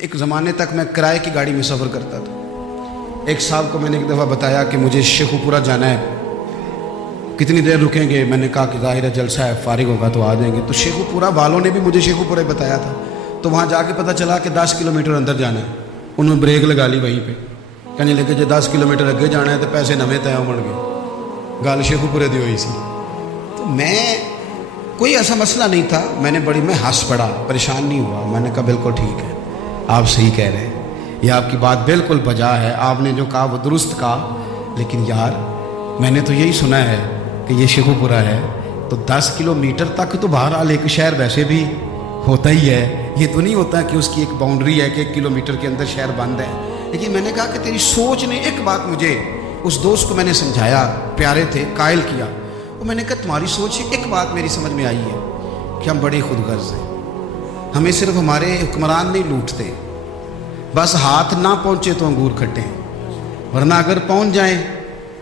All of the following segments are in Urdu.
ایک زمانے تک میں کرائے کی گاڑی میں سفر کرتا تھا۔ ایک صاحب کو میں نے ایک دفعہ بتایا کہ مجھے شیخو پورہ جانا ہے، کتنی دیر رکیں گے؟ میں نے کہا کہ ظاہر ہے جلسہ ہے، فارغ ہوگا تو آ جائیں گے۔ تو شیخو پورہ والوں نے بھی مجھے شیخو پورہ بتایا تھا، تو وہاں جا کے پتہ چلا کہ 10 کلومیٹر اندر جانا ہے۔ انہوں نے بریک لگا لی وہیں پہ، کہنے لگے جی 10 کلومیٹر اگے جانا ہے تو پیسے نویں طے بن گئے، گل شیخو پورے دی ہوئی سی۔ تو میں کوئی ایسا مسئلہ نہیں تھا، میں ہنس پڑا، پریشان نہیں ہوا۔ میں نے کہا بالکل ٹھیک ہے، آپ صحیح کہہ رہے ہیں، یہ آپ کی بات بالکل بجا ہے، آپ نے جو کہا وہ درست کہا، لیکن یار میں نے تو یہی سنا ہے کہ یہ شیخو پورہ ہے، تو 10 کلومیٹر تک تو بہرحال ایک شہر ویسے بھی ہوتا ہی ہے، یہ تو نہیں ہوتا کہ اس کی ایک باؤنڈری ہے کہ 1 کلومیٹر کے اندر شہر بند ہے۔ لیکن میں نے کہا کہ تیری سوچ نے ایک بات مجھے، اس دوست کو میں نے سمجھایا، پیارے تھے، قائل کیا، اور میں نے کہا تمہاری سوچ سے ایک بات میری سمجھ میں آئی ہے کہ ہم بڑے خود غرض ہیں، ہمیں صرف ہمارے حکمران نہیں لوٹتے، بس ہاتھ نہ پہنچے تو انگور کھٹے ہیں، ورنہ اگر پہنچ جائیں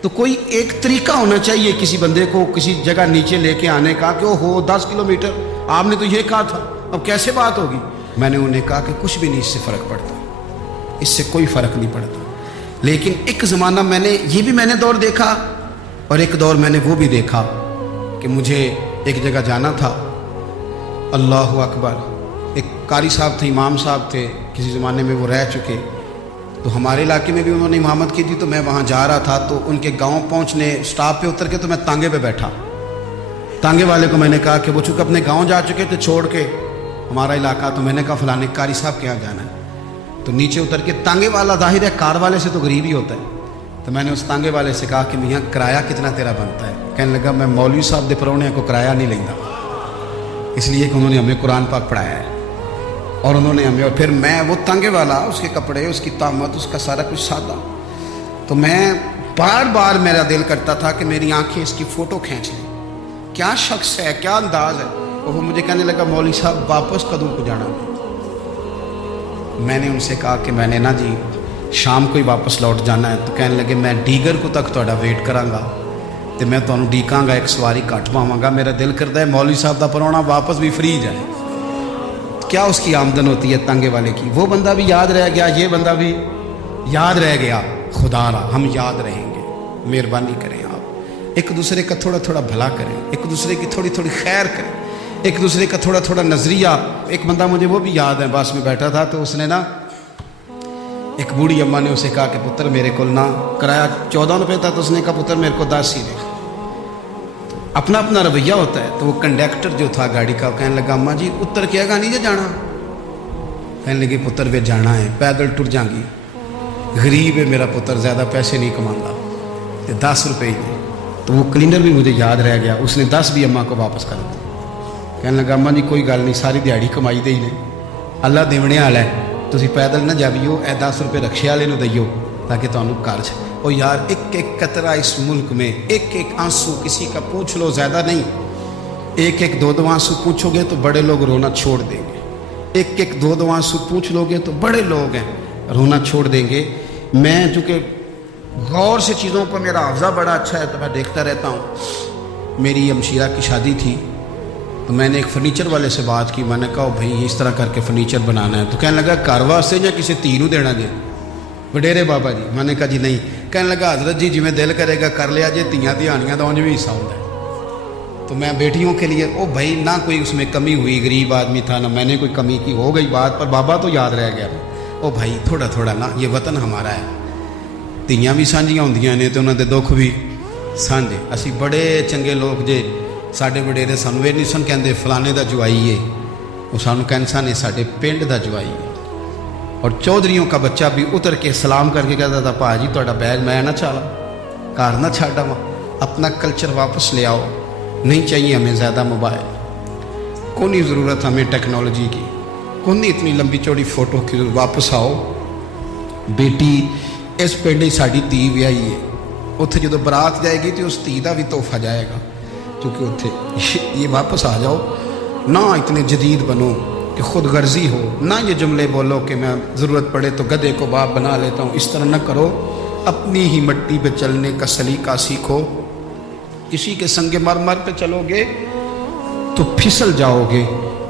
تو کوئی ایک طریقہ ہونا چاہیے کسی بندے کو کسی جگہ نیچے لے کے آنے کا کہ ہو 10 کلومیٹر آپ نے تو یہ کہا تھا، اب کیسے بات ہوگی؟ میں نے انہیں کہا کہ کچھ بھی نہیں اس سے فرق پڑتا، اس سے کوئی فرق نہیں پڑتا۔ لیکن ایک زمانہ میں نے دور دیکھا، اور ایک دور میں نے وہ بھی دیکھا کہ مجھے ایک جگہ جانا تھا۔ اللہ اکبر، ایک قاری صاحب تھے، امام صاحب تھے، کسی زمانے میں وہ رہ چکے، تو ہمارے علاقے میں بھی انہوں نے امامت کی تھی، تو میں وہاں جا رہا تھا، تو ان کے گاؤں پہنچنے سٹاپ پہ اتر کے تو میں تانگے پہ بیٹھا۔ تانگے والے کو میں نے کہا کہ وہ چونکہ اپنے گاؤں جا چکے تھے چھوڑ کے ہمارا علاقہ، تو میں نے کہا فلانے قاری صاحب کے یہاں جانا ہے۔ تو نیچے اتر کے تانگے والا ظاہر ہے کار والے سے تو غریب ہی ہوتا ہے، تو میں نے اس تانگے والے سے کہا کہ میاں کرایہ کتنا تیرا بنتا ہے؟ کہنے لگا میں مولوی صاحب دے پرونے کو کرایہ نہیں لینا، اس لیے کہ انہوں نے ہمیں قرآن پاک پڑھایا ہے، اور انہوں نے ہمیں، اور پھر میں وہ تانگے والا، اس کے کپڑے، اس کی طامت، اس کا سارا کچھ سادہ، تو میں بار بار میرا دل کرتا تھا کہ میری آنکھیں اس کی فوٹو کھینچ لیں، کیا شخص ہے، کیا انداز ہے۔ اور وہ مجھے کہنے لگا مولوی صاحب واپس کدوں کو جانا؟ میں نے ان سے کہا کہ میں نے نا جی شام کو ہی واپس لوٹ جانا ہے۔ تو کہنے لگے میں ڈیگر کو تک تہاڈا ویٹ کراں گا، تو میں تمہیں ڈیکاں گا، ایک سواری کٹ پاواں گا، میرا دل کرتا ہے مولوی صاحب دا پرونا واپس بھی فری جائے۔ کیا اس کی آمدن ہوتی ہے تانگے والے کی؟ وہ بندہ بھی یاد رہ گیا، یہ بندہ بھی یاد رہ گیا۔ خدا را ہم یاد رہیں گے، مہربانی کریں آپ ایک دوسرے کا تھوڑا تھوڑا بھلا کریں، ایک دوسرے کی تھوڑی تھوڑی خیر کریں، ایک دوسرے کا تھوڑا تھوڑا نظریہ۔ ایک بندہ مجھے وہ بھی یاد ہے، بس میں بیٹھا تھا تو اس نے نا، ایک بوڑھی اماں نے اسے کہا کہ پتر میرے کو نا کرایہ 14 روپے تھا، تو اس نے کہا پتر میرے کو 10 ہی دے۔ اپنا اپنا رویہ ہوتا ہے۔ تو وہ کنڈکٹر جو تھا گاڑی کا کہنے لگا اماں جی اتر کے گا نہیں جی جانا؟ کہنے لگے پتر وے جانا ہے، پیدل ٹر جاں گی، غریب ہے میرا پتر، زیادہ پیسے نہیں کماندا، 10 روپے ہی دے۔ تو وہ کلینر بھی مجھے یاد رہ گیا، اس نے 10 بھی اماں کو واپس کر دیا۔ کہنے لگا اماں جی کوئی گل نہیں، ساری دیہڑی کمائی دے ہی نے، اللہ دیونے والا ہے، تسی پیدل نہ جاویو، اے 10 روپے رکشے والے نو دئیو تاکہ تانوں گھر چ۔ او یار ایک ایک قطرہ اس ملک میں، ایک ایک آنسو کسی کا پوچھ لو، زیادہ نہیں، ایک ایک 2 آنسو پوچھو گے تو بڑے لوگ رونا چھوڑ دیں گے، ایک ایک 2 آنسو پوچھ لو گے تو بڑے لوگ ہیں رونا چھوڑ دیں گے۔ میں چونکہ غور سے چیزوں پر میرا حافظہ بڑا اچھا ہے تو میں دیکھتا رہتا ہوں۔ میری ہمشیرہ کی شادی تھی، تو میں نے ایک فرنیچر والے سے بات کی، میں نے کہا بھائی اس طرح کر کے فرنیچر بنانا ہے، تو کہنے لگا گھر واسطے یا کسی تھی نو دینا جی؟ وڈیرے بابا جی؟ میں نے کہا جی نہیں۔ کہنے لگا حضرت جی جویں دل کرے گا کر لیا جی، تیاں دہانیاں دا انج بھی حصہ ہوتا ہے، تو میں بیٹیوں کے لیے، او بھائی نہ کوئی اس میں کمی ہوئی، غریب آدمی تھا، نہ میں نے کوئی کمی کی، ہو گئی بات، پر بابا تو یاد رہ گیا۔ او بھائی تھوڑا تھوڑا نا، یہ وطن ہمارا ہے، تیاں بھی سانجیاں ہوندیاں نے تو انہاں دے دکھ بھی سانجے۔ اسی بڑے چنگے لوگ جے، ساڈے وڈیرے سانوں یہ نہیں سن کہندے فلانے دا جوائی ہے، وہ سانوں کہندے سن ساڈے پنڈ دا جوائی ہے۔ اور چودھریوں کا بچہ بھی اتر کے سلام کر کے کہتا تھا پا جی تہاڈا بیگ میں نہ چالا، گھر نہ چھڈ آواں، اپنا کلچر واپس لے آؤ، نہیں چاہیے ہمیں زیادہ موبائل، کوئی نہیں ضرورت ہمیں ٹیکنالوجی کی، کوئی نہیں اتنی لمبی چوڑی فوٹو کی، واپس آؤ۔ بیٹی اس پنڈ ہی ساڈی دھی ویائی ہے، اتنے جدو برات جائے گی تو اس دھی کا بھی تحفہ جائے گا، کیونکہ اتنے یہ واپس آ جاؤ، نہ اتنے جدید بنو کہ خود غرضی ہو، نہ یہ جملے بولو کہ میں ضرورت پڑے تو گدھے کو باپ بنا لیتا ہوں، اس طرح نہ کرو، اپنی ہی مٹی پہ چلنے کا سلیقہ سیکھو۔ کسی کے سنگ مرمر پہ چلو گے تو پھسل جاؤ گے،